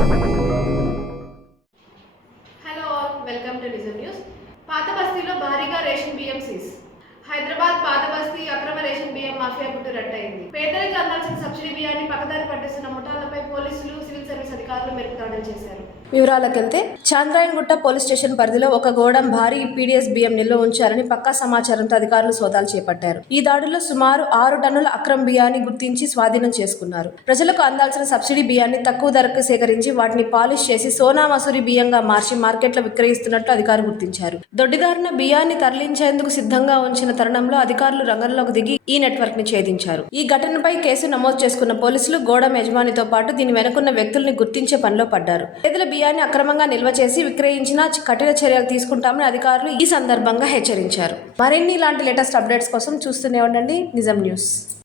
Hello all, welcome to నిజం news. పాత బస్తీలో భారీగా రేషన్ బియ్యం సీజ్. హైదరాబాద్ పాత బస్తీ అక్రమ రేషన్ బియ్యం మాఫియా గుట్టు రట్టయింది. పేదలకు అందాల్సిన సబ్సిడీ బియ్యాన్ని పక్కదారి పట్టిస్తున్న ముఠాలపై పోలీసులు, సివిల్ సర్వీస్ అధికారులు మెరుపు దాడులు చేశారు. వివరాలకెళ్తే చాంద్రాయణగుట్ట పోలీస్ స్టేషన్ పరిధిలో ఒక గోడం భారీ పీడీఎస్ బియ్యం నిల్వ ఉంచారని పక్కా సమాచారంతో అధికారులు సోదాలు చేపట్టారు. ఈ దాడుల్లో సుమారు 6 టన్నుల అక్రమ బియ్యాన్ని గుర్తించి స్వాధీనం చేసుకున్నారు. ప్రజలకు అందాల్సిన సబ్సిడీ బియ్యాన్ని తక్కువ ధరకు సేకరించి వాటిని పాలిష్ చేసి సోనా మసూరి బియ్యంగా మార్చి మార్కెట్లో విక్రయిస్తున్నట్లు అధికారులు గుర్తించారు. దొడ్డిదారిన బియ్యాన్ని తరలించేందుకు సిద్ధంగా ఉంచిన తరుణంలో అధికారులు రంగంలోకి దిగి ఈ నెట్వర్క్ ని ఛేదించారు. ఈ ఘటనపై కేసు నమోదు చేసుకున్న పోలీసులు గోడం యజమానితో పాటు దీని వెనుకున్న వ్యక్తుల్ని గుర్తించే పనిలో పడ్డారు. పేదల బియ్యాన్ని అక్రమంగా నిల్వ చేసి విక్రయించినా కఠిన చర్యలు తీసుకుంటామని అధికారులు ఈ సందర్భంగా హెచ్చరించారు. మరిన్ని ఇలాంటి లేటెస్ట్ అప్డేట్స్ కోసం చూస్తూనే ఉండండి నిజం న్యూస్.